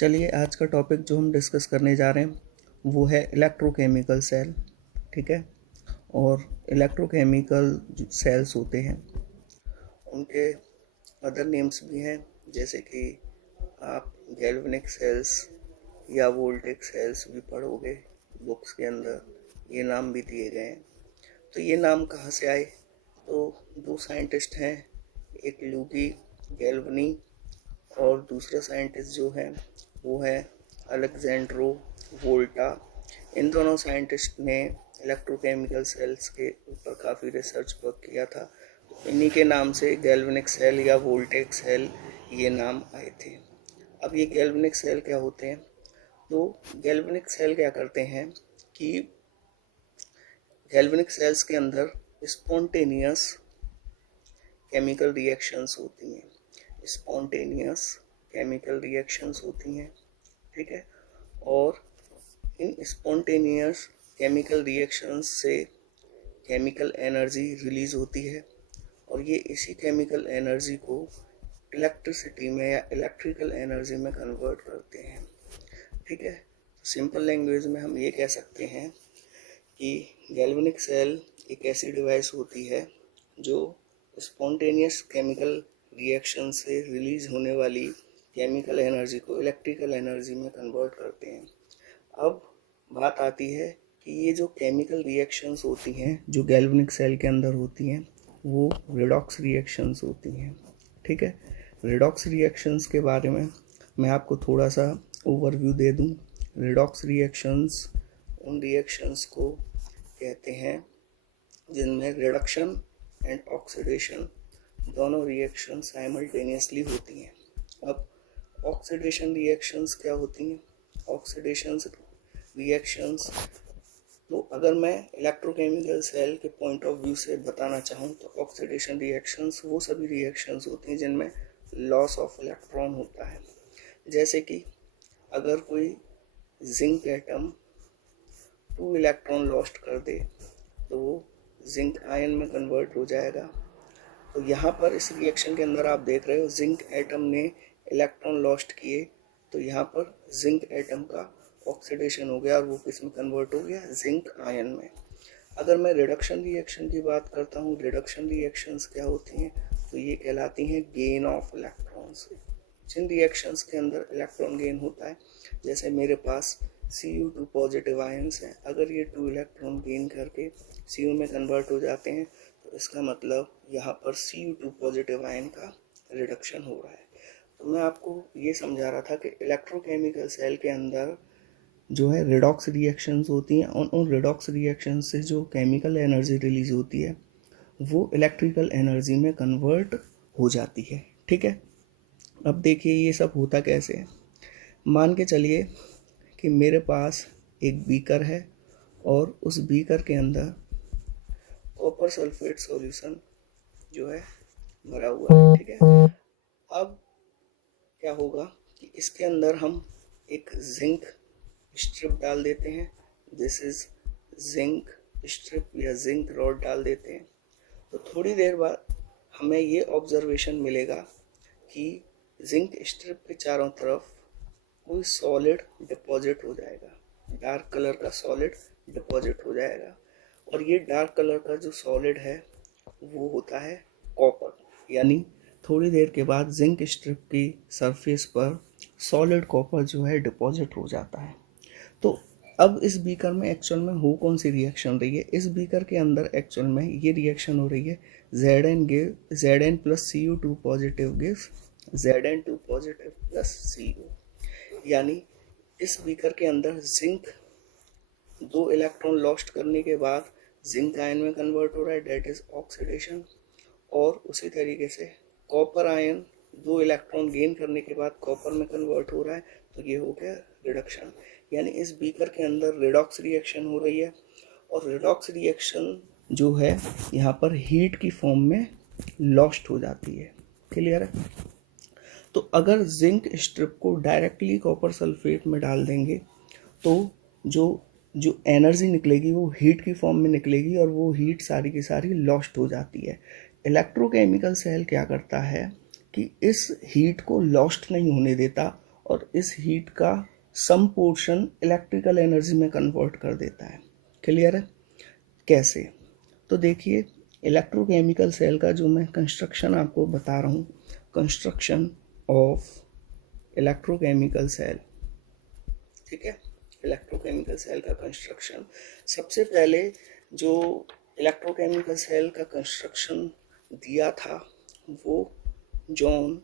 चलिए आज का टॉपिक जो हम डिस्कस करने जा रहे हैं वो है इलेक्ट्रोकेमिकल सेल। ठीक है। और इलेक्ट्रोकेमिकल जो सेल्स होते हैं उनके अदर नेम्स भी हैं, जैसे कि आप गैल्वेनिक सेल्स या वोल्टेक सेल्स भी पढ़ोगे बुक्स के अंदर, ये नाम भी दिए गए हैं। तो ये नाम कहाँ से आए? तो दो साइंटिस्ट हैं, एक लूगी गैल्वनी और दूसरा साइंटिस्ट जो है वो है अलेक्जेंड्रो वोल्टा। इन दोनों साइंटिस्ट ने इलेक्ट्रोकेमिकल सेल्स के ऊपर काफ़ी रिसर्च वर्क किया था। तो इन्हीं के नाम से गैल्वेनिक सेल या वोल्टेक सेल ये नाम आए थे। अब ये गैल्वेनिक सेल क्या होते हैं? तो गैल्वेनिक सेल क्या करते हैं कि गैल्वेनिक सेल्स के अंदर स्पॉन्टेनियस केमिकल रिएक्शंस होती हैं। स्पॉन्टेनियस केमिकल रिएक्शंस होती हैं। ठीक है। और इन स्पॉन्टेनियस केमिकल रिएक्शंस से केमिकल एनर्जी रिलीज होती है और ये इसी केमिकल एनर्जी को इलेक्ट्रिसिटी में या इलेक्ट्रिकल एनर्जी में कन्वर्ट करते हैं। ठीक है। सिंपल लैंग्वेज में हम ये कह सकते हैं कि गैल्वेनिक सेल एक ऐसी डिवाइस होती है जो स्पॉन्टेनियस केमिकल रिएक्शन से रिलीज होने वाली केमिकल एनर्जी को इलेक्ट्रिकल एनर्जी में कन्वर्ट करते हैं। अब बात आती है कि ये जो केमिकल रिएक्शंस होती हैं जो गैल्वेनिक सेल के अंदर होती हैं वो रिडॉक्स रिएक्शंस होती हैं। ठीक है। रिडॉक्स रिएक्शंस के बारे में मैं आपको थोड़ा सा ओवरव्यू दे दूं। रिडॉक्स रिएक्शंस उन रिएक्शंस को कहते हैं जिनमें रिडक्शन एंड ऑक्सीडेशन दोनों रिएक्शन साइमल्टेनियसली होती हैं। अब ऑक्सीडेशन रिएक्शंस क्या होती हैं? ऑक्सीडेशन रिएक्शंस, तो अगर मैं इलेक्ट्रोकेमिकल सेल के पॉइंट ऑफ व्यू से बताना चाहूँ तो ऑक्सीडेशन रिएक्शंस वो सभी रिएक्शंस होती हैं जिनमें लॉस ऑफ इलेक्ट्रॉन होता है। जैसे कि अगर कोई जिंक एटम 2 इलेक्ट्रॉन लॉस्ट कर दे तो वो जिंक आयन में कन्वर्ट हो जाएगा। तो यहाँ पर इस रिएक्शन के अंदर आप देख रहे हो जिंक एटम ने इलेक्ट्रॉन लॉस्ट किए, तो यहाँ पर जिंक एटम का ऑक्सीडेशन हो गया और वो किस में कन्वर्ट हो गया? जिंक आयन में। अगर मैं रिडक्शन रिएक्शन की बात करता हूँ, रिडक्शन रिएक्शंस क्या होती हैं? तो ये कहलाती हैं गेन ऑफ इलेक्ट्रॉन्स। जिन रिएक्शंस के अंदर इलेक्ट्रॉन गेन होता है, जैसे मेरे पास Cu2 पॉजिटिव आयन्स हैं, अगर ये 2 इलेक्ट्रॉन गेन करके Cu में कन्वर्ट हो जाते हैं तो इसका मतलब यहाँ पर Cu2 पॉजिटिव आयन का रिडक्शन हो रहा है। तो मैं आपको ये समझा रहा था कि इलेक्ट्रोकेमिकल सेल के अंदर जो है रिडॉक्स रिएक्शंस होती हैं और उन रिडॉक्स रिएक्शन से जो केमिकल एनर्जी रिलीज होती है वो इलेक्ट्रिकल एनर्जी में कन्वर्ट हो जाती है। ठीक है। अब देखिए ये सब होता कैसे है। मान के चलिए कि मेरे पास एक बीकर है और उस बीकर के अंदर कॉपर सल्फेट सॉल्यूशन जो है भरा हुआ है। ठीक है। अब क्या होगा कि इसके अंदर हम एक जिंक स्ट्रिप डाल देते हैं। दिस इज जिंक स्ट्रिप या जिंक रॉड डाल देते हैं। तो थोड़ी देर बाद हमें ये ऑब्जर्वेशन मिलेगा कि जिंक स्ट्रिप के चारों तरफ कोई सॉलिड डिपॉजिट हो जाएगा, डार्क कलर का सॉलिड डिपॉजिट हो जाएगा। और ये डार्क कलर का जो सॉलिड है वो होता है कॉपर। यानी थोड़ी देर के बाद जिंक स्ट्रिप की सरफेस पर सॉलिड कॉपर जो है डिपॉजिट हो जाता है। तो अब इस बीकर में एक्चुअल में हो कौन सी रिएक्शन रही है? इस बीकर के अंदर एक्चुअल में ये रिएक्शन हो रही है Zn plus Cu2 positive give Zn2 positive plus Cu। यानी इस बीकर के अंदर जिंक 2 इलेक्ट्रॉन लॉस्ट करने के बाद जिंक आयन में कन्वर्ट हो रहा है, डेट इज ऑक्सीडेशन। और उसी तरीके से कॉपर आयन 2 इलेक्ट्रॉन गेन करने के बाद कॉपर में कन्वर्ट हो रहा है, तो ये हो गया रिडक्शन। यानी इस बीकर के अंदर रिडॉक्स रिएक्शन हो रही है और रिडॉक्स रिएक्शन जो है यहाँ पर हीट की फॉर्म में लॉस्ट हो जाती है। क्लियर है? तो अगर जिंक स्ट्रिप को डायरेक्टली कॉपर सल्फेट में डाल देंगे तो जो एनर्जी निकलेगी वो हीट की फॉर्म में निकलेगी और वो हीट सारी की सारी लॉस्ट हो जाती है। इलेक्ट्रोकेमिकल सेल क्या करता है कि इस हीट को लॉस्ट नहीं होने देता और इस हीट का सम पोर्शन इलेक्ट्रिकल एनर्जी में कन्वर्ट कर देता है। क्लियर है? कैसे? तो देखिए, इलेक्ट्रोकेमिकल सेल का जो मैं कंस्ट्रक्शन आपको बता रहा हूँ, कंस्ट्रक्शन ऑफ इलेक्ट्रोकेमिकल सेल, ठीक है, इलेक्ट्रोकेमिकल सेल का कंस्ट्रक्शन। सबसे पहले जो इलेक्ट्रोकेमिकल सेल का कंस्ट्रक्शन दिया था वो जॉन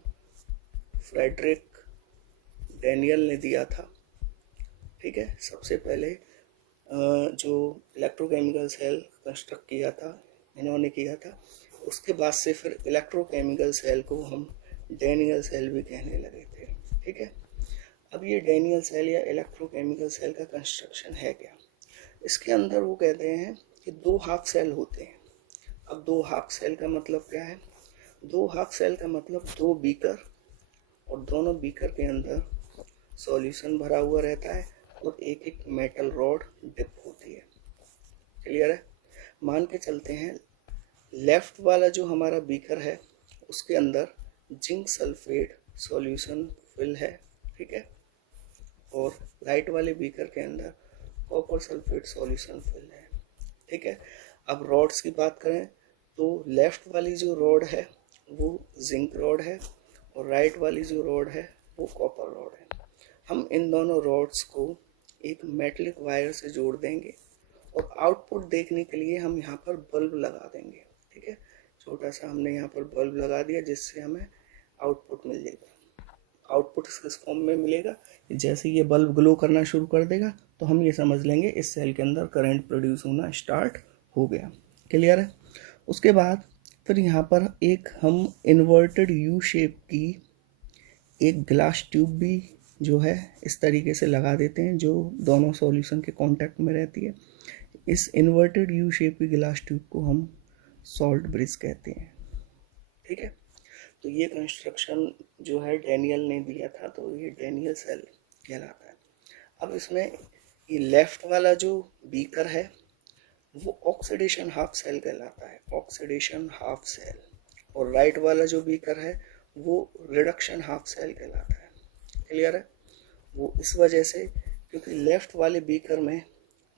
फ्रेडरिक डैनियल ने दिया था, ठीक है। सबसे पहले जो इलेक्ट्रोकेमिकल सेल कंस्ट्रक्ट किया था इन्होंने किया था। उसके बाद से फिर इलेक्ट्रोकेमिकल सेल को हम डैनियल सेल भी कहने लगे थे, ठीक है। अब ये डैनियल सेल या इलेक्ट्रोकेमिकल सेल का कंस्ट्रक्शन है क्या? इसके अंदर वो कहते हैं कि दो हाफ सेल होते हैं। अब दो हाफ सेल का मतलब क्या है? दो हाफ सेल का मतलब दो बीकर, और दोनों बीकर के अंदर सॉल्यूशन भरा हुआ रहता है और एक एक मेटल रॉड डिप होती है। क्लियर है? मान के चलते हैं लेफ्ट वाला जो हमारा बीकर है उसके अंदर जिंक सल्फेट सॉल्यूशन फिल है, ठीक है, और राइट वाले बीकर के अंदर कॉपर सल्फेट सॉल्यूशन फिल है, ठीक है। अब रॉड्स की बात करें तो लेफ्ट वाली जो रॉड है वो जिंक रॉड है और राइट वाली जो रॉड है वो कॉपर रॉड है। हम इन दोनों रॉड्स को एक मेटलिक वायर से जोड़ देंगे और आउटपुट देखने के लिए हम यहाँ पर बल्ब लगा देंगे, ठीक है। छोटा सा हमने यहाँ पर बल्ब लगा दिया जिससे हमें आउटपुट मिल जाएगा। आउटपुट किस फॉर्म में मिलेगा? जैसे ये बल्ब ग्लो करना शुरू कर देगा तो हम ये समझ लेंगे इस सेल के अंदर करंट प्रोड्यूस होना स्टार्ट हो गया। क्लियर है? उसके बाद फिर यहाँ पर एक हम इन्वर्टेड यू शेप की एक ग्लास ट्यूब भी जो है इस तरीके से लगा देते हैं जो दोनों सॉल्यूशन के कांटेक्ट में रहती है। इस इन्वर्टेड यू शेप की ग्लास ट्यूब को हम सॉल्ट ब्रिज कहते हैं, ठीक है। तो ये कंस्ट्रक्शन जो है डैनियल ने दिया था, तो ये डैनियल सेल कहलाता है। अब इसमें ये लेफ्ट वाला जो बीकर है वो ऑक्सीडेशन हाफ सेल कहलाता है, ऑक्सीडेशन हाफ सेल, और राइट वाला जो बीकर है वो रिडक्शन हाफ सेल कहलाता है। क्लियर है? वो इस वजह से क्योंकि लेफ्ट वाले बीकर में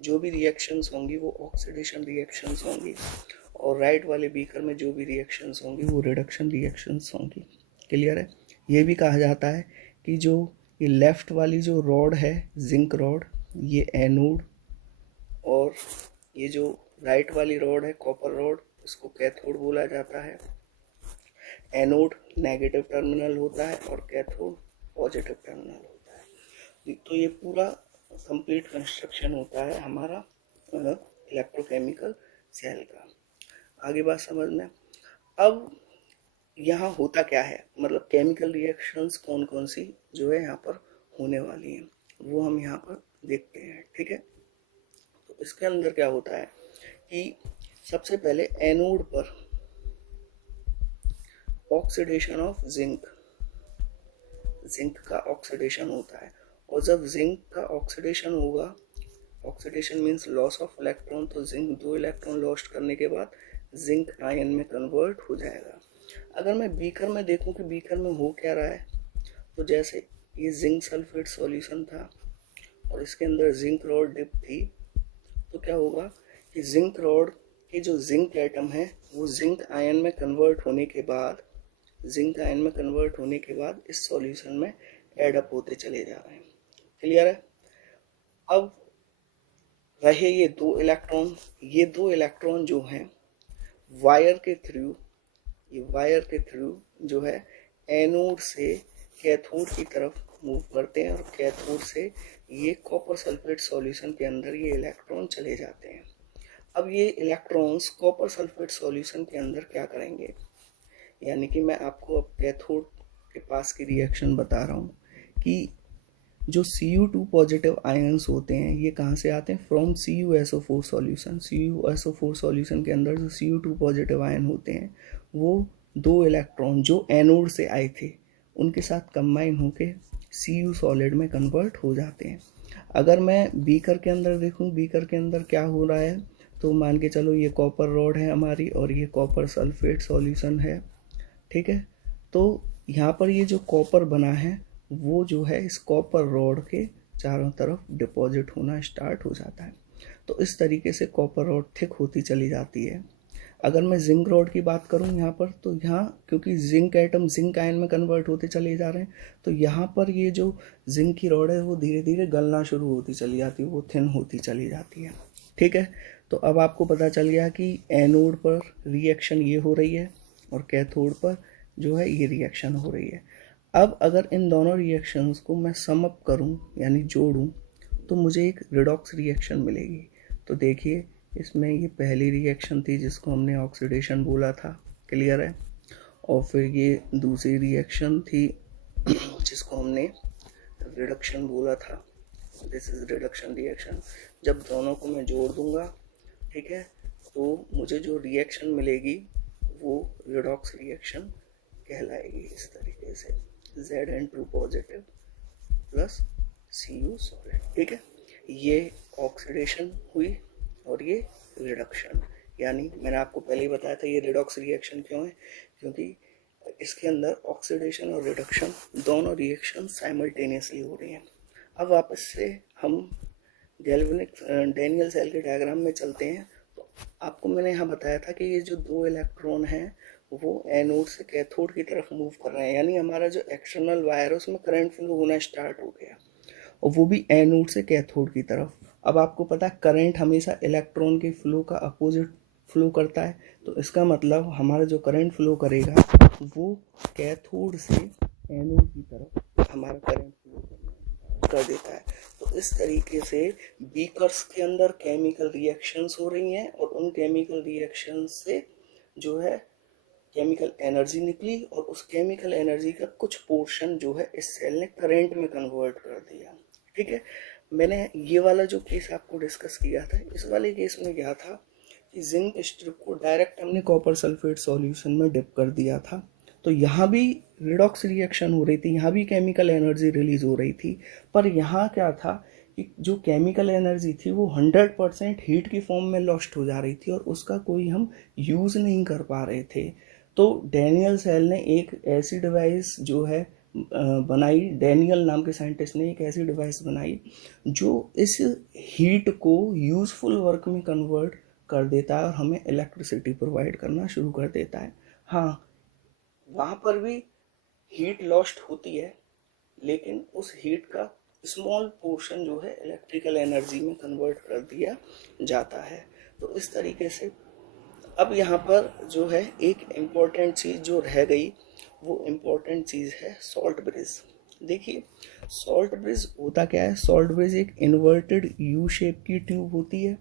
जो भी रिएक्शंस होंगी वो ऑक्सीडेशन रिएक्शंस होंगी और राइट वाले बीकर में जो भी रिएक्शंस होंगी वो रिडक्शन रिएक्शंस होंगी। क्लियर है? ये भी कहा जाता है कि जो ये लेफ्ट वाली जो रॉड है जिंक रॉड, ये एनोड, और ये जो राइट वाली रॉड है कॉपर रॉड, इसको कैथोड बोला जाता है। एनोड नेगेटिव टर्मिनल होता है और कैथोड पॉजिटिव टर्मिनल होता है। तो ये पूरा कंप्लीट कंस्ट्रक्शन होता है हमारा इलेक्ट्रोकेमिकल सेल का। आगे बात समझ में। अब यहाँ होता क्या है, मतलब केमिकल रिएक्शंस कौन कौन सी जो है यहाँ पर होने वाली हैं वो हम यहाँ पर देखते हैं, ठीक है। तो इसके अंदर क्या होता है कि सबसे पहले एनोड पर ऑक्सीडेशन ऑफ जिंक, जिंक का ऑक्सीडेशन होता है, और जब जिंक का ऑक्सीडेशन होगा, oxidation means loss of electron, तो जिंक 2 इलेक्ट्रॉन लॉस्ट करने के बाद जिंक आयन में कन्वर्ट हो जाएगा। अगर मैं बीकर में देखूं कि बीकर में हो क्या रहा है, तो जैसे ये जिंक सल्फेट सॉल्यूशन था और इसके अंदर जिंक रॉड डिप थी, तो क्या होगा कि जिंक रॉड के जो जिंक एटम है वो जिंक आयन में कन्वर्ट होने के बाद, जिंक आयन में कन्वर्ट होने के बाद इस सॉल्यूशन में एड अप होते चले जा रहे हैं। क्लियर है? अब रहे ये दो इलेक्ट्रॉन, ये दो इलेक्ट्रॉन जो हैं वायर के थ्रू, ये वायर के थ्रू जो है एनोड से कैथोड की तरफ मूव करते हैं और कैथोड से ये कॉपर सल्फेट सॉल्यूशन के अंदर ये इलेक्ट्रॉन चले जाते हैं। अब ये इलेक्ट्रॉन्स कॉपर सल्फेट सॉल्यूशन के अंदर क्या करेंगे, यानी कि मैं आपको अब कैथोड के पास की रिएक्शन बता रहा हूँ कि जो Cu2 पॉजिटिव आयंस होते हैं ये कहाँ से आते हैं? From CuSO4 solution. CuSO4 solution के अंदर जो Cu2 पॉजिटिव आयन होते हैं वो दो इलेक्ट्रॉन जो एनोड से आए थे उनके साथ कंबाइन होके Cu सॉलिड में कन्वर्ट हो जाते हैं। अगर मैं बीकर के अंदर देखूं, बीकर के अंदर क्या हो रहा है, तो मान के चलो ये कॉपर रॉड है हमारी और ये कॉपर सल्फेट सॉल्यूशन है, ठीक है। तो यहाँ पर ये जो कॉपर बना है वो जो है इस कॉपर रॉड के चारों तरफ डिपॉजिट होना स्टार्ट हो जाता है। तो इस तरीके से कॉपर रॉड थिक होती चली जाती है। अगर मैं जिंक रॉड की बात करूं यहाँ पर, तो यहाँ क्योंकि जिंक एटम जिंक आयन में कन्वर्ट होते चले जा रहे हैं, तो यहाँ पर ये जो जिंक की रॉड है वो धीरे धीरे गलना शुरू होती चली जाती है, वो थिन होती चली जाती है। ठीक है, तो अब आपको पता चल गया कि एनोड पर रिएक्शन ये हो रही है और कैथोड पर जो है ये रिएक्शन हो रही है। अब अगर इन दोनों रिएक्शंस को मैं सम अप करूं यानी जोड़ूं, तो मुझे एक रिडॉक्स रिएक्शन मिलेगी। तो देखिए, इसमें ये पहली रिएक्शन थी जिसको हमने ऑक्सीडेशन बोला था, क्लियर है। और फिर ये दूसरी रिएक्शन थी जिसको हमने रिडक्शन बोला था, दिस इज रिडक्शन रिएक्शन। जब दोनों को मैं जोड़ दूंगा, ठीक है, तो मुझे जो रिएक्शन मिलेगी वो रिडॉक्स रिएक्शन कहलाएगी इस तरीके से, Zn2 positive plus Cu solid. ठीक है, ये ऑक्सीडेशन हुई और ये रिडक्शन, यानी मैंने आपको पहले ही बताया था ये रिडॉक्स रिएक्शन क्यों है, क्योंकि इसके अंदर ऑक्सीडेशन और रिडक्शन दोनों रिएक्शन साइमल्टेनियसली हो रही हैं। अब वापस से हम गैल्वेनिक डैनियल सेल के डायग्राम में चलते हैं। तो आपको मैंने यहाँ बताया था कि ये जो दो इलेक्ट्रॉन हैं वो एनोड से कैथोड की तरफ मूव कर रहे हैं, यानी हमारा जो एक्सटर्नल वायर है उसमें करंट फ्लो होना स्टार्ट हो गया, और वो भी एनोड से कैथोड की तरफ। अब आपको पता है करंट हमेशा इलेक्ट्रॉन के फ्लो का अपोजिट फ्लो करता है, तो इसका मतलब हमारा जो करंट फ्लो करेगा वो कैथोड से एनोड की तरफ हमारा करंट फ्लो कर देता है। तो इस तरीके से बीकर्स के अंदर केमिकल रिएक्शंस हो रही हैं, और उन केमिकल रिएक्शंस से जो है केमिकल एनर्जी निकली, और उस केमिकल एनर्जी का कुछ पोर्शन जो है इस सेल ने करंट में कन्वर्ट कर दिया। ठीक है, मैंने ये वाला जो केस आपको डिस्कस किया था, इस वाले केस में क्या था कि जिंक स्ट्रिप को डायरेक्ट हमने कॉपर सल्फेट सॉल्यूशन में डिप कर दिया था, तो यहाँ भी रिडॉक्स रिएक्शन हो रही थी, यहाँ भी केमिकल एनर्जी रिलीज हो रही थी। पर यहाँ क्या था कि जो केमिकल एनर्जी थी वो 100% हीट की फॉर्म में लॉस्ट हो जा रही थी, और उसका कोई हम यूज़ नहीं कर पा रहे थे। तो डैनियल सेल ने एक ऐसी डिवाइस जो है बनाई, डैनियल नाम के साइंटिस्ट ने एक ऐसी डिवाइस बनाई जो इस हीट को यूज़फुल वर्क में कन्वर्ट कर देता है और हमें इलेक्ट्रिसिटी प्रोवाइड करना शुरू कर देता है। हाँ, वहाँ पर भी हीट लॉस्ट होती है, लेकिन उस हीट का स्मॉल पोर्शन जो है इलेक्ट्रिकल एनर्जी में कन्वर्ट कर दिया जाता है। तो इस तरीके से अब यहाँ पर जो है एक इम्पॉर्टेंट चीज़ जो रह गई, वो इम्पॉर्टेंट चीज़ है सॉल्ट ब्रिज। देखिए, सॉल्ट ब्रिज होता क्या है, सॉल्ट ब्रिज एक इन्वर्टेड यू शेप की ट्यूब होती है,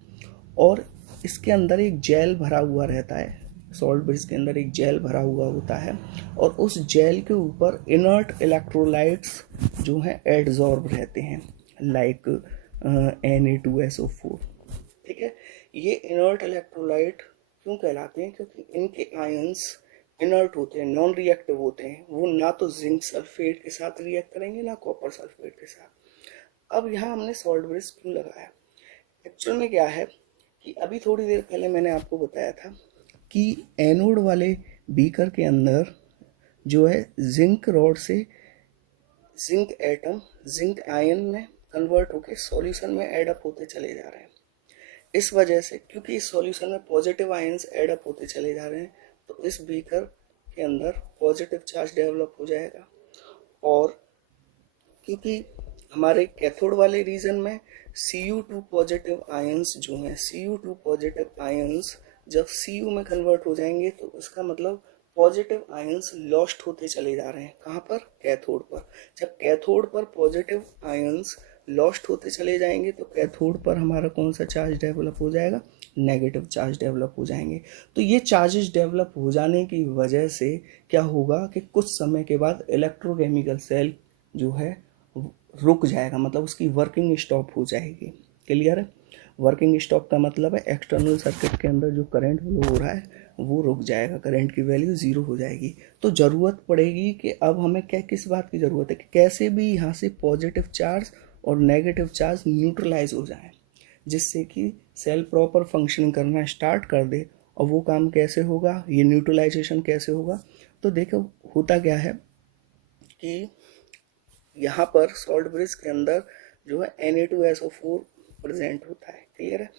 और इसके अंदर एक जेल भरा हुआ रहता है। सॉल्ट ब्रिज के अंदर एक जेल भरा हुआ होता है, और उस जेल के ऊपर इनर्ट इलेक्ट्रोलाइट्स जो हैं एडजॉर्ब रहते हैं, लाइक Na2SO4। ठीक है, ये इनर्ट इलेक्ट्रोलाइट क्यों कहलाते हैं, क्योंकि इनके आयंस इनर्ट होते हैं, नॉन रिएक्टिव होते हैं, वो ना तो जिंक सल्फेट के साथ रिएक्ट करेंगे ना कॉपर सल्फेट के साथ। अब यहाँ हमने सॉल्ट ब्रिज क्यों लगाया, एक्चुअल में क्या है कि अभी थोड़ी देर पहले मैंने आपको बताया था कि एनोड वाले बीकर के अंदर जो है जिंक रॉड से जिंक एटम जिंक आयन में कन्वर्ट होकर सॉल्यूशन में एड अप होते चले जा रहे हैं। इस वजह से, क्योंकि इस सॉल्यूशन में पॉजिटिव आयंस एड अप होते चले जा रहे हैं, तो इस बीकर के अंदर पॉजिटिव चार्ज डेवलप हो जाएगा। और क्योंकि हमारे कैथोड वाले रीजन में Cu2 पॉजिटिव आयंस जो हैं, Cu2 पॉजिटिव आयंस जब Cu में कन्वर्ट हो जाएंगे, तो इसका मतलब पॉजिटिव आयंस लॉस्ट होते चले जा रहे हैं। कहाँ पर, कैथोड पर। जब कैथोड पर पॉजिटिव आयंस लॉस्ट होते चले जाएंगे, तो कैथोड पर हमारा कौन सा चार्ज डेवलप हो जाएगा, नेगेटिव चार्ज डेवलप हो जाएंगे। तो ये चार्जेस डेवलप हो जाने की वजह से क्या होगा कि कुछ समय के बाद इलेक्ट्रोकेमिकल सेल जो है रुक जाएगा, मतलब उसकी वर्किंग स्टॉप हो जाएगी। क्लियर है, वर्किंग स्टॉप का मतलब है एक्सटर्नल सर्किट के अंदर जो करंट फ्लो हो रहा है वो रुक जाएगा, करंट की वैल्यू जीरो हो जाएगी। तो ज़रूरत पड़ेगी कि अब हमें क्या, किस बात की ज़रूरत है कि कैसे भी यहाँ से पॉजिटिव चार्ज और नेगेटिव चार्ज न्यूट्रलाइज हो जाए, जिससे कि सेल प्रॉपर फंक्शनिंग करना स्टार्ट कर दे। और वो काम कैसे होगा, ये न्यूट्रलाइजेशन कैसे होगा, तो देखो होता क्या है कि यहाँ पर सॉल्ट ब्रिज के अंदर जो है Na2SO4 प्रेजेंट होता है। क्लियर है।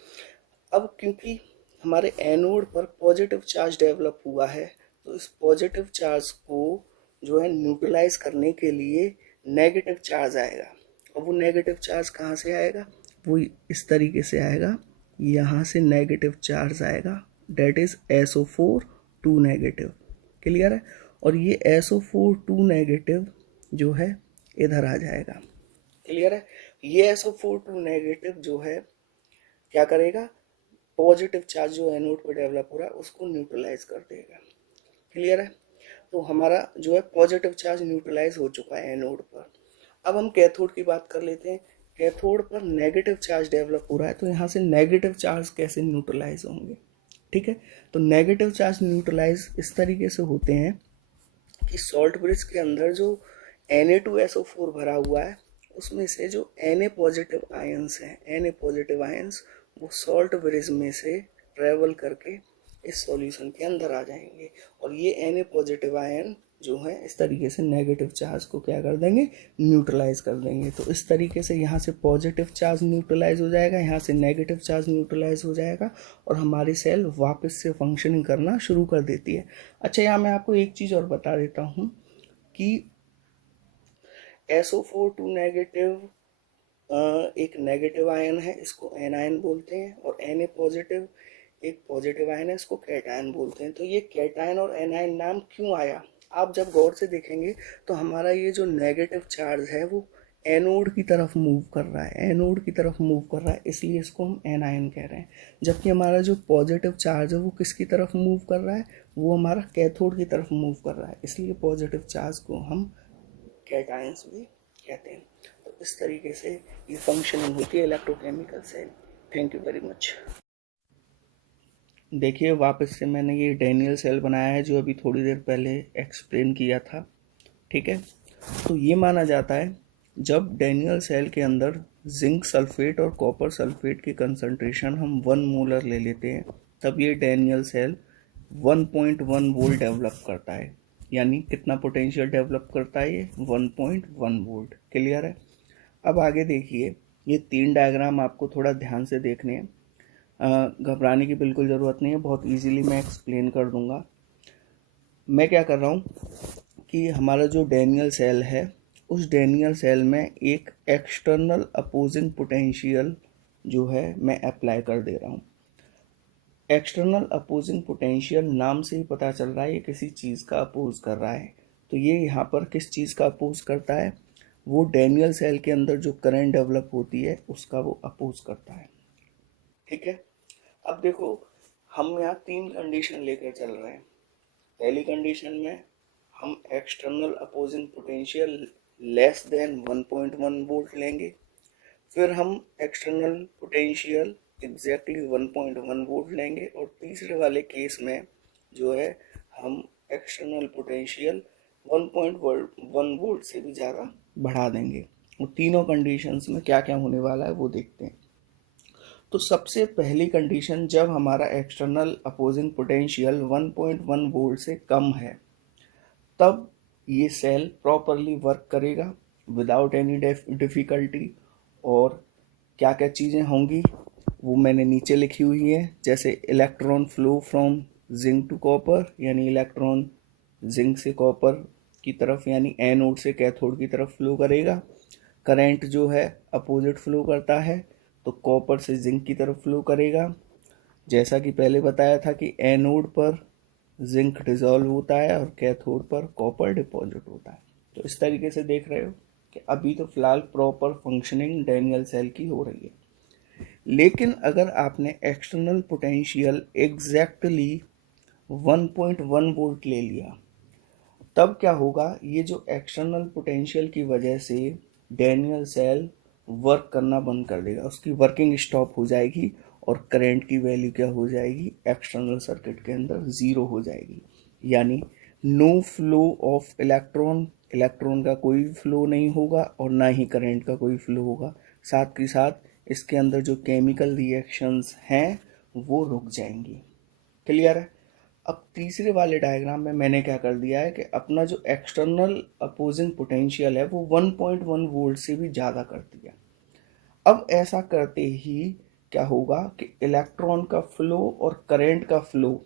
अब क्योंकि हमारे एनोड पर पॉजिटिव चार्ज डेवलप हुआ है, तो इस पॉजिटिव चार्ज को जो है न्यूट्रलाइज करने के लिए नेगेटिव चार्ज आएगा। और वो नेगेटिव चार्ज कहाँ से आएगा, वो इस तरीके से आएगा, यहाँ से नेगेटिव चार्ज आएगा, that is SO4 2 negative. Clear है। और ये SO4 2 नेगेटिव जो है इधर आ जाएगा। क्लियर है। ये SO4 2 नेगेटिव जो है क्या करेगा, पॉजिटिव चार्ज जो एनोड पर डेवलप हो रहा है उसको न्यूट्रलाइज कर देगा। क्लियर है। तो हमारा जो है पॉजिटिव चार्ज न्यूट्रलाइज हो चुका है एनोड पर। अब हम कैथोड की बात कर लेते हैं। कैथोड पर नेगेटिव चार्ज डेवलप हो रहा है, तो यहाँ से नेगेटिव चार्ज कैसे न्यूट्रलाइज होंगे। ठीक है। तो नेगेटिव चार्ज न्यूट्रलाइज इस तरीके से होते हैं कि सॉल्ट ब्रिज के अंदर जो Na2SO4 भरा हुआ है उसमें से जो Na पॉजिटिव आयंस हैं, Na पॉजिटिव आयंस वो सॉल्ट ब्रिज में से ट्रेवल करके इस सॉल्यूशन के अंदर आ जाएंगे। और ये Na पॉजिटिव आयन जो है इस तरीके से नेगेटिव चार्ज को क्या कर देंगे, न्यूट्रलाइज कर देंगे। तो इस तरीके से यहाँ से पॉजिटिव चार्ज न्यूट्रलाइज हो जाएगा, यहाँ से नेगेटिव चार्ज न्यूट्रलाइज हो जाएगा और हमारी सेल वापस से फंक्शनिंग करना शुरू कर देती है। अच्छा, यहाँ मैं आपको एक चीज़ और बता देता हूँ कि SO4 2 नेगेटिव एक नेगेटिव आयन है, इसको एनायन बोलते हैं, और Na पॉजिटिव एक पॉजिटिव आयन है, इसको कैटायन बोलते हैं। तो ये कैटायन और एनायन नाम क्यों आया, आप जब गौर से देखेंगे तो हमारा ये जो नेगेटिव चार्ज है वो एनोड की तरफ मूव कर रहा है, एनोड की तरफ मूव कर रहा है, इसलिए इसको हम एनायन कह रहे हैं। जबकि हमारा जो पॉजिटिव चार्ज है वो किसकी तरफ मूव कर रहा है, वो हमारा कैथोड की तरफ मूव कर रहा है, इसलिए पॉजिटिव चार्ज को हम कैटायंस भी कहते हैं। तो इस तरीके से ये फंक्शनिंग होती है electrochemical cell. Thank you very much. देखिए वापस से मैंने ये डैनियल सेल बनाया है जो अभी थोड़ी देर पहले एक्सप्लेन किया था। ठीक है। तो ये माना जाता है जब डैनियल सेल के अंदर जिंक सल्फेट और कॉपर सल्फेट की कंसंट्रेशन हम 1 मोलर ले लेते हैं, तब ये डैनियल सेल 1.1 वोल्ट डेवलप करता है। यानी कितना पोटेंशियल डेवलप करता है ये, 1.1 वोल्ट। क्लियर है। अब आगे देखिए, ये 3 डायग्राम आपको थोड़ा ध्यान से देखने हैं, घबराने की बिल्कुल ज़रूरत नहीं है, बहुत इजीली मैं एक्सप्लेन कर दूंगा। मैं क्या कर रहा हूँ कि हमारा जो डैनियल सेल है उस डैनियल सेल में एक एक्सटर्नल अपोजिंग पोटेंशियल जो है मैं अप्लाई कर दे रहा हूँ। एक्सटर्नल अपोजिंग पोटेंशियल नाम से ही पता चल रहा है ये किसी चीज़ का अपोज कर रहा है। तो ये यहाँ पर किस चीज़ का अपोज करता है, वो डैनियल सेल के अंदर जो करंट डेवलप होती है उसका वो अपोज करता है। ठीक है। अब देखो, हम यहाँ 3 कंडीशन लेकर चल रहे हैं। पहली कंडीशन में हम external opposing potential less than 1.1 volt लेंगे। फिर हम एक्सटर्नल पोटेंशियल एग्जैक्टली 1.1 वोल्ट लेंगे, और तीसरे वाले केस में जो है हम एक्सटर्नल पोटेंशियल 1.1 वोल्ट से भी ज़्यादा बढ़ा देंगे। और तीनों कंडीशंस में क्या क्या होने वाला है वो देखते हैं। तो सबसे पहली कंडीशन, जब हमारा एक्सटर्नल अपोजिंग पोटेंशियल 1.1 वोल्ट से कम है तब ये सेल प्रॉपरली वर्क करेगा विदाउट एनी डिफ़िकल्टी। और क्या क्या चीज़ें होंगी वो मैंने नीचे लिखी हुई है, जैसे electron flow from zinc to copper, यानी इलेक्ट्रॉन जिंक से कॉपर की तरफ यानी एनोड से कैथोड की तरफ फ्लो करेगा। करंट जो है अपोजिट फ्लो करता है, तो कॉपर से जिंक की तरफ फ्लो करेगा। जैसा कि पहले बताया था कि एनोड पर जिंक डिजॉल्व होता है और कैथोड पर कॉपर डिपॉजिट होता है। तो इस तरीके से देख रहे हो कि अभी तो फिलहाल प्रॉपर फंक्शनिंग डैनियल सेल की हो रही है। लेकिन अगर आपने एक्सटर्नल पोटेंशियल एग्जैक्टली 1.1 वोल्ट ले लिया, तब क्या होगा, ये जो एक्सटर्नल पोटेंशियल की वजह से डैनियल सेल वर्क करना बंद कर देगा, उसकी वर्किंग स्टॉप हो जाएगी और करंट की वैल्यू क्या हो जाएगी, एक्सटर्नल सर्किट के अंदर 0 हो जाएगी। यानी no flow of electron, electron का कोई फ्लो नहीं होगा और ना ही करंट का कोई फ्लो होगा। साथ ही साथ इसके अंदर जो केमिकल रिएक्शंस हैं वो रुक जाएंगी। क्लियर है। अब तीसरे वाले डायग्राम में मैंने क्या कर दिया है कि अपना जो एक्सटर्नल अपोजिंग पोटेंशियल है वो 1.1 वोल्ट से भी ज़्यादा कर दिया। अब ऐसा करते ही क्या होगा कि इलेक्ट्रॉन का फ्लो और करंट का फ्लो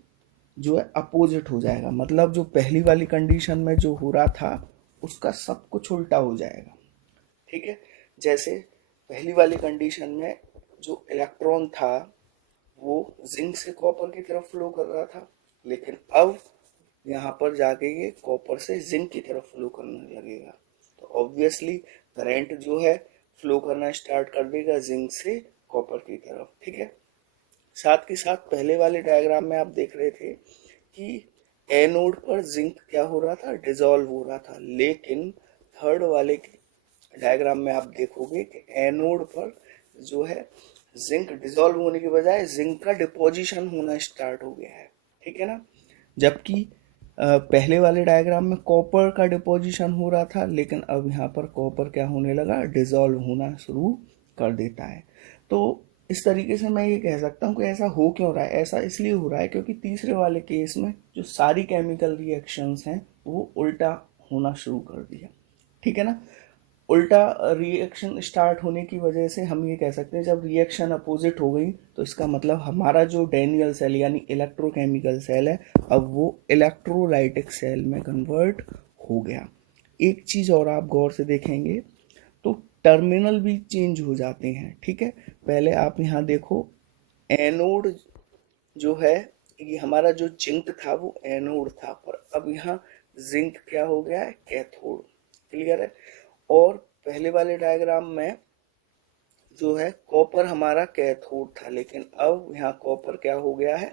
जो है अपोजिट हो जाएगा, मतलब जो पहली वाली कंडीशन में जो हो रहा था उसका सब कुछ उल्टा हो जाएगा। ठीक है, जैसे पहली वाली कंडीशन में जो इलेक्ट्रॉन था वो जिंक से कॉपर की तरफ फ्लो कर रहा था, लेकिन अब यहाँ पर जाके ये कॉपर से जिंक की तरफ फ्लो करने लगेगा, तो ऑब्वियसली करंट जो है फ्लो करना स्टार्ट कर देगा जिंक से कॉपर की तरफ। ठीक है, साथ के साथ पहले वाले डायग्राम में आप देख रहे थे कि एनोड पर जिंक क्या हो रहा था, डिजॉल्व हो रहा था, लेकिन थर्ड वाले डायग्राम में आप देखोगे कि एनोड पर जो है जिंक डिजॉल्व होने के बजाय जिंक का डिपोजिशन होना स्टार्ट हो गया है। ठीक है ना, जबकि पहले वाले डायग्राम में कॉपर का डिपोजिशन हो रहा था, लेकिन अब यहाँ पर कॉपर क्या होने लगा, डिजॉल्व होना शुरू कर देता है। तो इस तरीके से मैं ये कह सकता हूँ कि ऐसा हो क्यों रहा है, ऐसा इसलिए हो रहा है क्योंकि तीसरे वाले केस में जो सारी केमिकल रिएक्शंस हैं वो उल्टा होना शुरू कर दिया। ठीक है ना, उल्टा रिएक्शन स्टार्ट होने की वजह से हम ये कह सकते हैं जब रिएक्शन अपोजिट हो गई तो इसका मतलब हमारा जो डैनियल सेल यानी इलेक्ट्रोकेमिकल सेल है अब वो इलेक्ट्रोलाइटिक सेल में कन्वर्ट हो गया। एक चीज़ और आप गौर से देखेंगे तो टर्मिनल भी चेंज हो जाते हैं। ठीक है, पहले आप यहाँ देखो, एनोड जो है, ये हमारा जो जिंक था वो एनोड था, पर अब यहाँ जिंक क्या हो गया है, कैथोड। क्लियर है, और पहले वाले डायग्राम में जो है कॉपर हमारा कैथोड था, लेकिन अब यहाँ कॉपर क्या हो गया है,